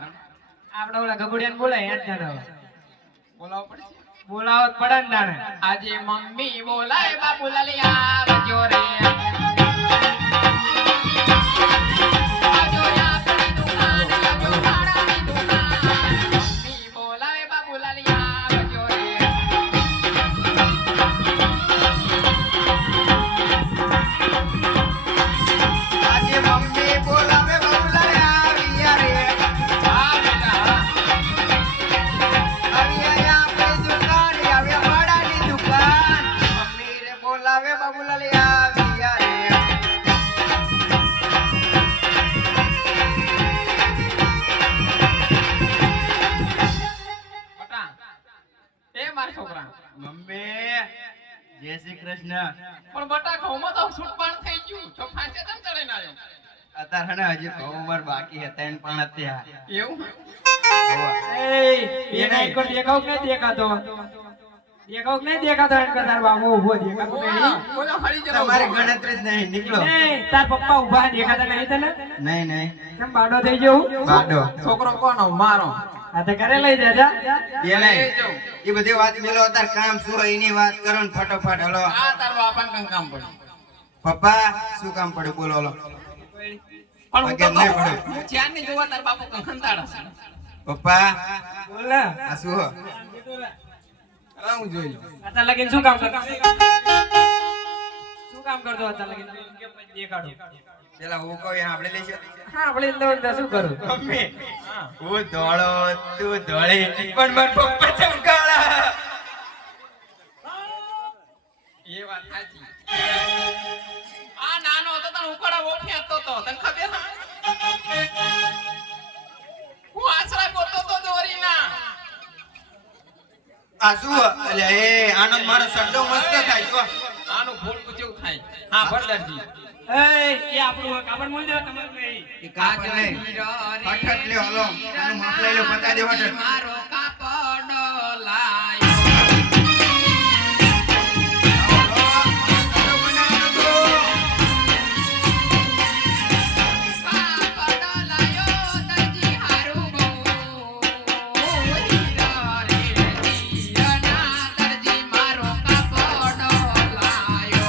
કારણ આપણે ઓલા ગગુડિયાને બોલાય યાદ ના બોલાવો પડશે બોલાવો જ પડે ને તાણે. આજે મમ્મી બોલાય બાબુલાલી આવજો રે આવજો રે આપણી દુકાન આવજો ભાડાની દુકાન મમ્મી બોલાવે બાબુલાલી આવજો રે આજે મમ્મી બોલાવે બાબુલાલી આવ્યા રે આ બેટા આવ્યા આપણી દુકાન આવ્યા ભાડાની દુકાન મમ્મી રે બોલાવે બાબુલાલી આવ્યા રે બટા એ મારા છોકરા મમ્મી જય શ્રી કૃષ્ણ પણ બટા ઘઉંમાં તો છૂટપાણ થઈ ગયું તો ફાંસે તમ ચડીને આવ્યો અત્યારે હે ને હજી બહુ ઉંમર બાકી હતા એને પણ અત્યારે એવું એ બેના એક દેખાવ કે નહીં દેખાતો દેખાવ કે નહીં દેખાતો એમ કે તાર બાપુ ઊભો દેખાતો નહીં. બોલો હરી જરો તમારી ગણતરી જ નહીં નીકળો એ તાર પપ્પા ઊભા દેખાતા નહીં તને નહીં નહીં કેમ બાડો થઈ ગયો બાડો છોકરો કોનો મારો આ તો ઘરે લઈ જજા એ નહીં એ બધી વાત મેલો અત્યારે કામ શું હોય એની વાત કરો ને ફટોફટ હલો આ તાર બાપાને કંઈ કામ પડ્યું પપ્પા શું કામ પડ્યું બોલો હલો પણ હું તો પગે નહીં કહું, પડે. હું જ્યાં નહીં જોવા તાર બાપુ કંઈ ખંતાડા છે. પપ્પા બોલ ને આ શું હો? હવે હું જોઈ લઉં. અત્યારે લગીન શું કામ કરતો શું કામ કરતો અત્યારે લગીન કેમ પછી દેખાડો પેલા હું કહું એ આપણે લઈશું હા આપણે તો શું કરું મમ્મી હું ધોળો તું ધોળી પણ મારા પપ્પા ચમકાળા એ વાત સાચી. આ નાનો હતો તને ઉકળા ઓઠી હતો તો તને ખબર છે? હું આશરા ગોતો તો દોરીના. આ શું હો? અલ્યા એ આનો મારો શબ્દો મસ્ત થાય જો આનું ફૂલ કેવું થાય હા ભરદરજી એ આપણું કાપડ મૂલ દેવા તમારે નહીં એ કાચ નહીં હઠ લ્યો હલો આનું માપ લઈ લો પતા દે હઠ મારો કાપડ લાયો કાપડ લાયો દરજી હારું ગો હીરા રે હીરાના દરજી મારો કાપડ લાયો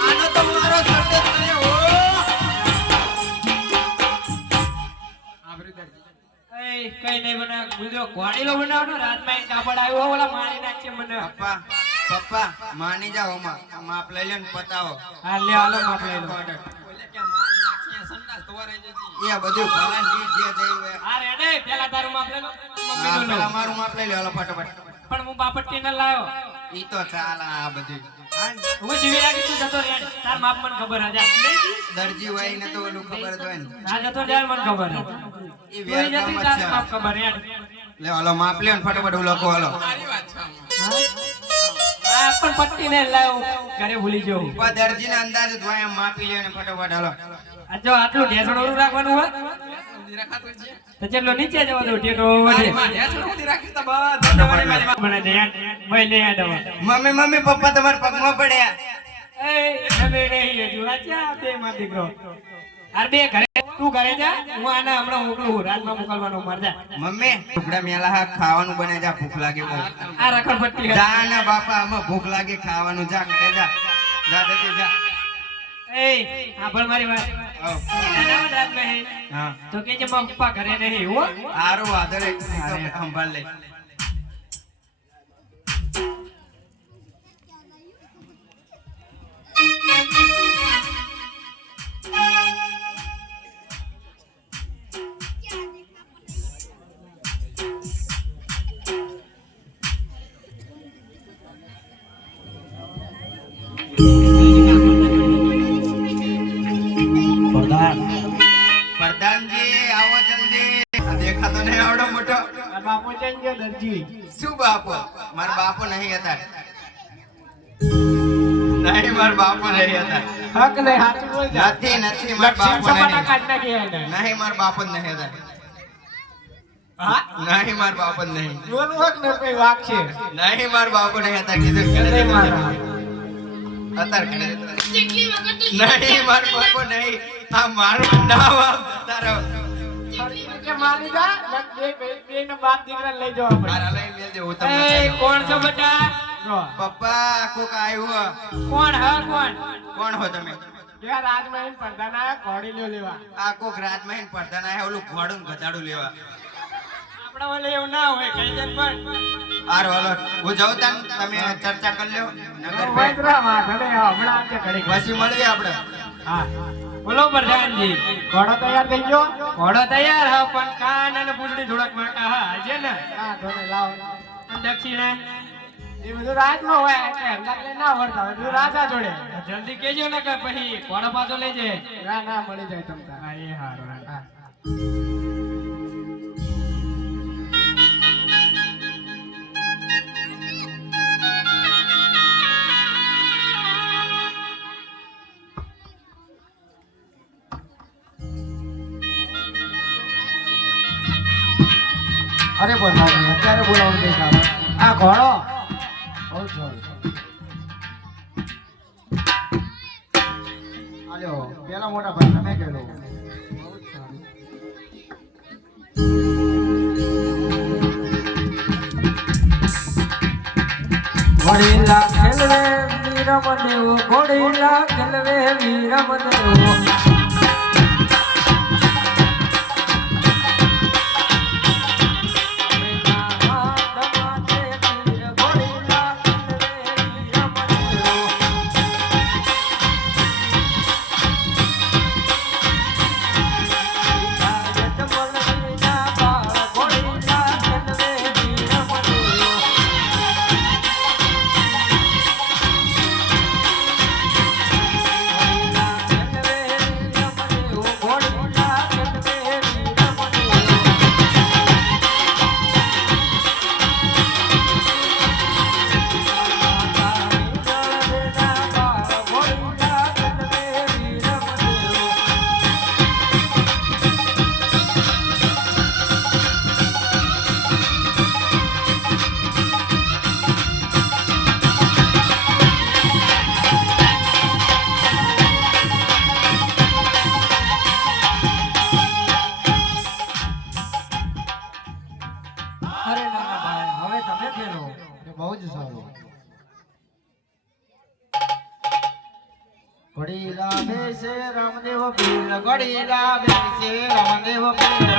આનો તો મારો શબ્દ જ નહીં હો એ કઈ નહીં બને ગુજો ઘોડીલો બનાવનો રાતમાં એક કાપડ આવ્યો ઓલા મારી નાખશે મને પપ્પા પપ્પા માની જાઓ માં આ માપ લઈ લે ને પતાવો હા લે હાલો માપ લઈ લો બોલે કે મારી નાખીએ સંડાસ ધોવાઈ જતી એ બધું ભલા જીત જે દેવું એ આ રેડે પેલા તારું માપ લઈ લો હા, મમ્મીનું લો. પેલા મારું માપ લઈ લે હલો ફટાફટ પણ હું બાપટ્ટી ન લાયો ઈ તો ચાલ આ બધું હું જીવી રાખી તું જતો રેડ તાર માપ મને ખબર હજા દરજી હોય ને તો ઓલું ખબર જ હોય ને આ જતો જાય મને ખબર હે ઈ તું જતી વેલકમ જ તાર છે માપ ખબર રેડ લે હલો માપ લે ને ફટાફટ હું લખો હલો સારી વાત છે આ પણ પટ્ટી ને લાયો ઘરે ભૂલી ગયો પપ્પા દરજી ને અંદાજ જ હોય એમ માપી લે ને ફટાફટ હલો આ જો આટલું ઢેસણોરું રાખવાનું હોય રખાતું છે તો ચેટલો નીચે જવા દો ટેકો મારી વધે માં ઢેસણ સુધી રાખી તો બધા દવાની મારી માં મને દે યાર ભાઈ લે યાર દવા મમ્મી મમ્મી પપ્પા તમારા પગમાં પડ્યા એ તમે નહીં હજુ આચા બે માં દીકરો આર બે ઘરે તું ઘરે જા હું આને હમણાં મોકલું રાતમાં મોકલવાનો માર જા મમ્મી ટુકડા મેલા હા ખાવાનું બને જા ભૂખ લાગે બહુ આ રખડપટ્ટી જા ને બાપા આમાં ભૂખ લાગે ખાવાનું જા ઘરે જા જા દે જા એ આ પણ મારી વાત અનાવત રાજમહેલ હા તો કે જે મારા પપ્પા ઘરે નહીં હો હારું વાંધો નહીં. એ તો સંભાળ લે. પ્રધાનજી આવો જલ્દી. આ દેખાતો નહીં આવડો મોટો. આ બાપુ જઈ ગયો દરજી શું બાપો? મારા બાપો નહીં હતા. નહીં મારા બાપો નહીં હતા. હક ને હાથ બોલ જા નથી નથી મારા લક્ષણ બાપો સપાટા નહીં. કાઢ નાખી એને નહીં મારા બાપો જ નહીં હતા. હા નહીં મારા બાપો જ નહીં. બોલ હક ને કોઈ વાક છે નહીં મારા બાપો નહીં હતા. કીધું ઘરે નહીં જતો મારા. રહ્યો. અત્યારે ઘરે જતો રહ્યો. નહીં મારા બાપો નહીં. આ મારું નામ જતા રહો. કે માની જા બે ને બાપ દીકરા લઈ જવા પડે મારા લઈ લેજો. હું તમને એ કહી દઉં. કોણ છો બેટા જો પપ્પા કોક આવ્યું. કોણ હા કોણ કોણ હો તમે? યાર રાજમહેલ પડદાના ઘોડી લ્યો લેવા આ કોક રાજમહેલ પડતા ના ઓલું ઘોડું ને ગધાડું લેવા. આપણા વાલે એવું ના હોય કઈ જન પણ હાર વાલો હું જાઉં તાન તમે ચર્ચા કરી લ્યો. નગર ભાઈ વૈદ્રા માં ઘરે હમણાં આજે ઘડી પછી મળીએ આપણે. હા બોલો પ્રધાનજી ઘોડો તૈયાર થઈ ગયો ઘોડો તૈયાર હા પણ કાન અને પૂંછડી થોડાક માકા હા છે ને હા ધોને લાવો અને દક્ષિણા એ બધું રાજમાં હોય એટલે હંગાત લઈ ના વળતા હોય બધું રાજા જોડે જલ્દી કેજો ને કે પછી ઘોડો પાછો લઈ જાય ના ના મળી જાય તમતા હા એ હારું હા અરે બોલાવો અત્યારે બોલાવું દે સાહેબ આ ઘોડો બહુ સરસ આલ્યો પેલા મોટા ભાઈ તમે કેલો ઘોડીલા ખેલવે વીરમ દેવો ઘોડીલા ખેલવે વીરમ દેવો ઘોડીલા બેસે રામદેવ પીર ઘોડીલા બેસે રામદેવ પીર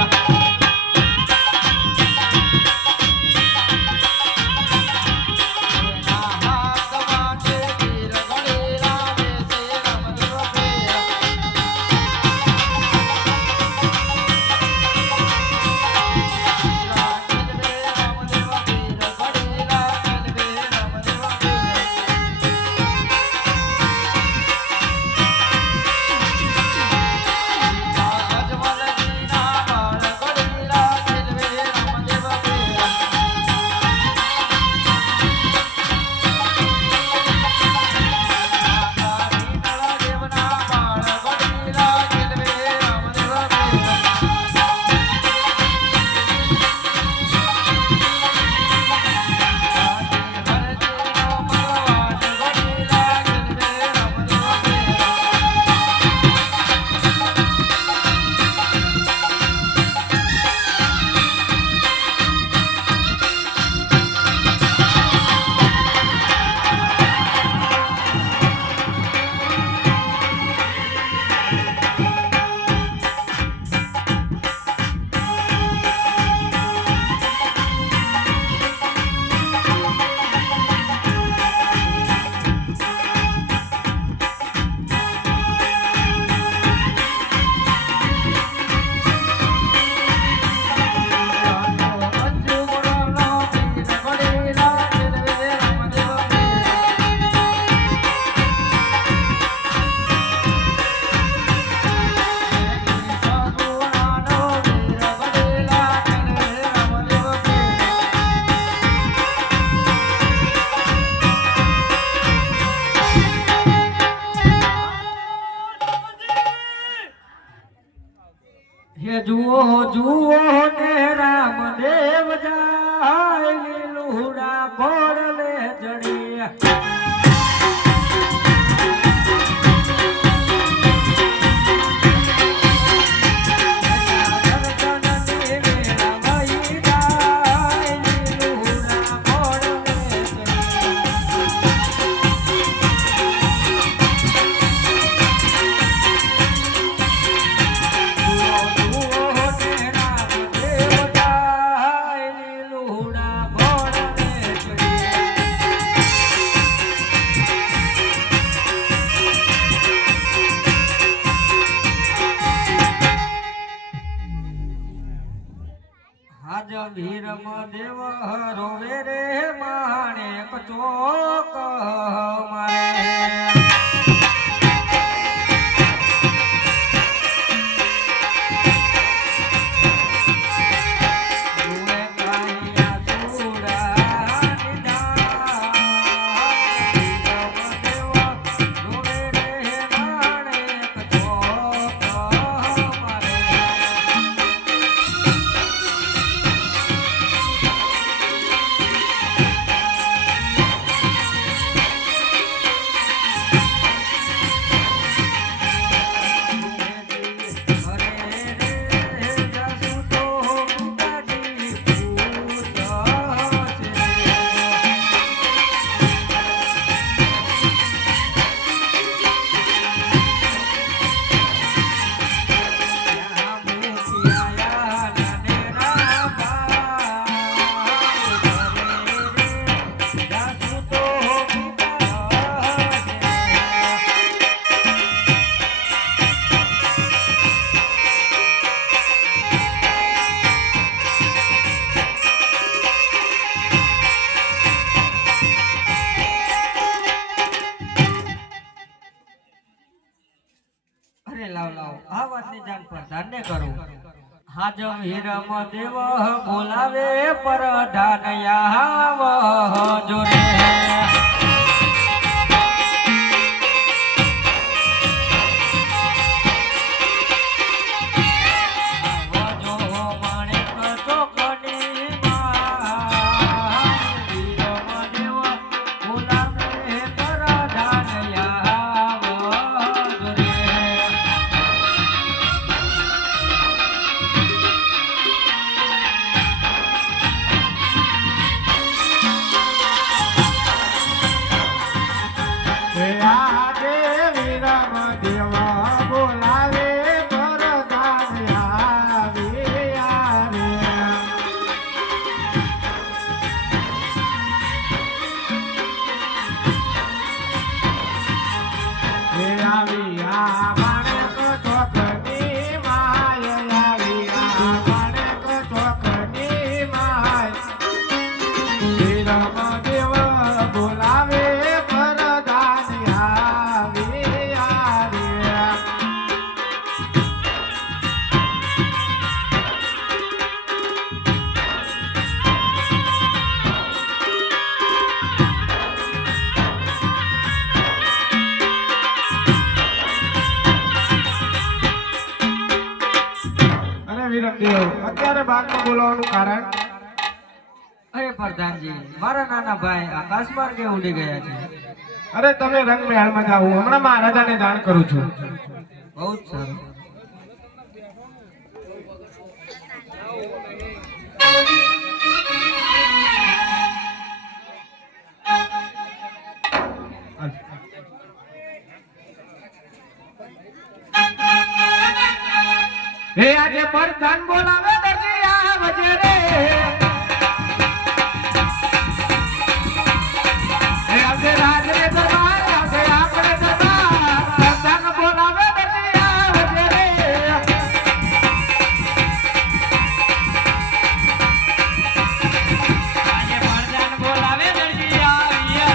હે જુઓ જુઓ ને રામદેવ જાય લીલુડા ઘોડલે ચડી વીરમ દેવ રોવે રે માણે કચોક મારે આ વાતની જાણ પ્રધાનને કરું હાજમ હીરમ દેવ બોલાવે પરધાન આવ જોરે અત્યારે બાગમાં બોલાવવાનું કારણ અરે પ્રધાનજી મારા નાના ભાઈ આકાશ માર્ગે ઉડી ગયા છે અરે તમે રંગ મહેલમાં જાઓ હમણાં મહારાજાને જાણ કરું છું બહુ જ સારું હે આજે પ્રધાન બોલાવે દરજી આવજે રે હે આજે રાજ રે દરબાર આજે આપણે દરબાર પ્રધાન બોલાવે દરજી આવજે રે આજે પ્રધાન બોલાવે દરજી આવીએ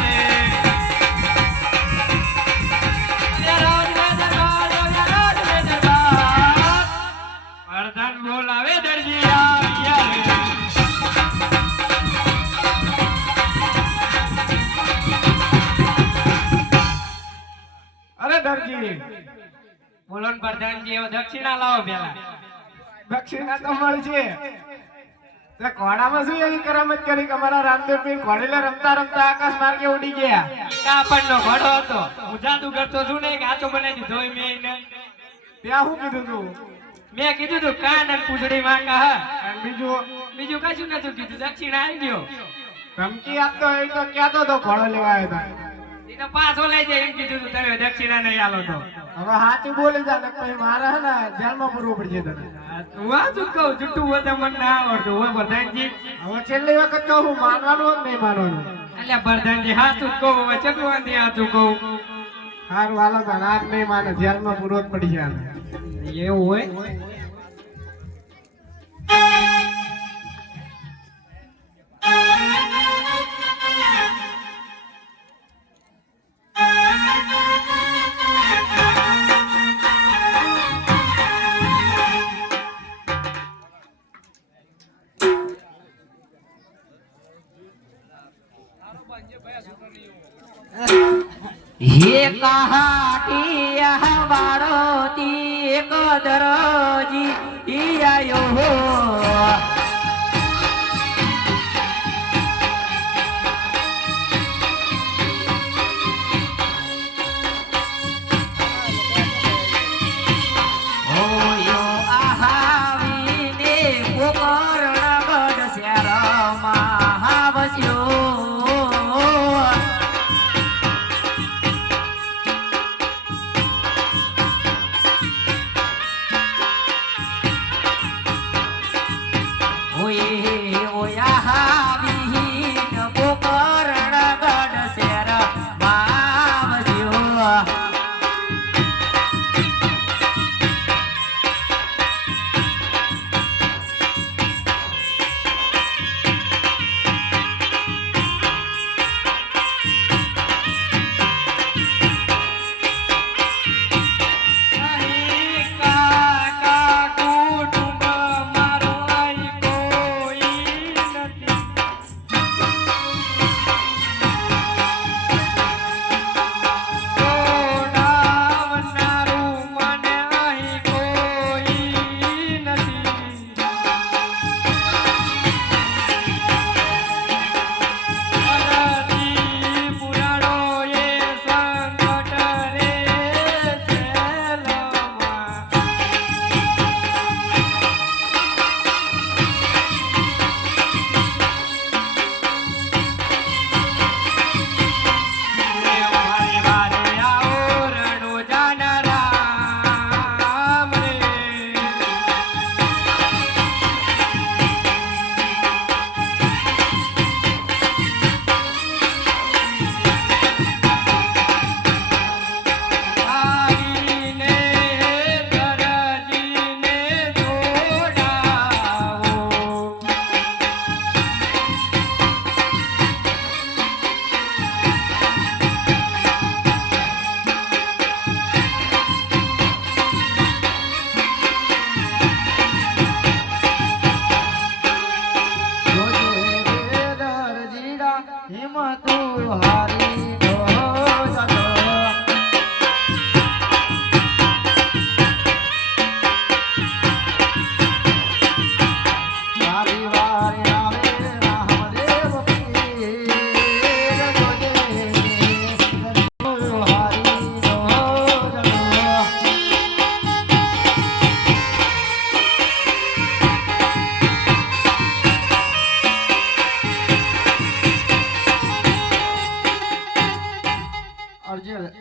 રે રાજ રે દરબાર રાજ રે દરબાર પ્રધાન બોલાવે દરજી આવ્યા અરે દરજી બોલો ને પ્રધાનજી હવે દક્ષિણા લાવો પેલા દક્ષિણા તો મળશે. તે ઘોડામાં શું એવી કરામત કરી કે અમારા રામદેવ પીર ઘોડીલે રમતા રમતા આકાશ માર્ગે ઉડી ગયા? કાપડનો ઘોડો હતો. હું જાદુ કરતો છું ને કે આતો બનાવી દીધો હોય મેં એને. ત્યાં શું કીધું તું? મેં કીધું તું કાન અને પૂંછડી માં કહા. અને બીજું કશું નતું કીધું. દક્ષિણા આવી ગયો. ધમકી આપતો એ તો કહેતો તો ઘોડો લેવા આવ્યો હતો. એ તો પાછો લઈ જાય એમ કીધું તું. તમે દક્ષિણા નહીં આલો તો. હવે સાચું બોલી જા ને પછી મારે હે ને જેલમાં પૂરવું પડશે તને. હું આ શું કહું જુઠ્ઠું હોય તો મને ના આવડતું હોય પ્રધાનજી. હવે છેલ્લી વખત કહું માનવાનું કે નહીં માનવાનું? અલ્યા પ્રધાનજી હાચું જ કહું હવે ચકલું આંધી હાચું કહું. સારું હાલો તો હાથ નહીં માને જેલમાં પૂરવો જ પડી જાય. એવું હોય હે કહાટિયા વાળો તી એક દરજી ઈ આયો હો. ઓયો આહાવીને કોકરણ ગઢ શહેરમાં હાવસ્યો.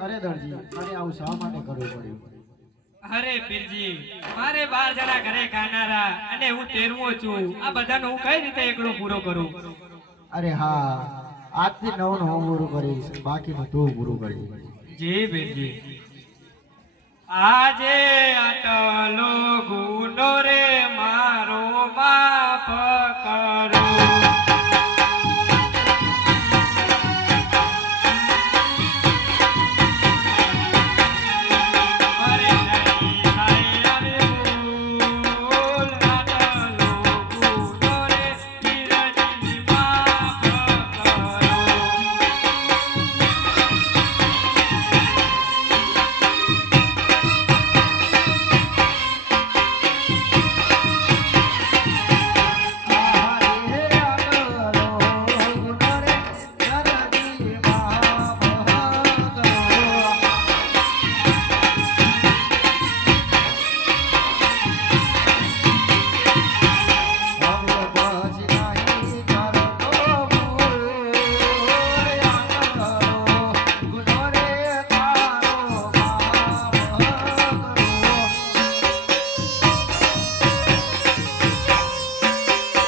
અરે દરજી અરે આવું શા માટે કરવું પડ્યું? અરે પીરજી મારે 12 જણા ઘરે ખાનારા અને હું 13મો છું. આ બધાનો હું કઈ રીતે એકલો પૂરો કરું? અરે હા આજથી નવું હું પૂરું કરીશ, બાકીનું તું પૂરું કરીશ. જી પીરજી. આજે આટલો ગુનો રે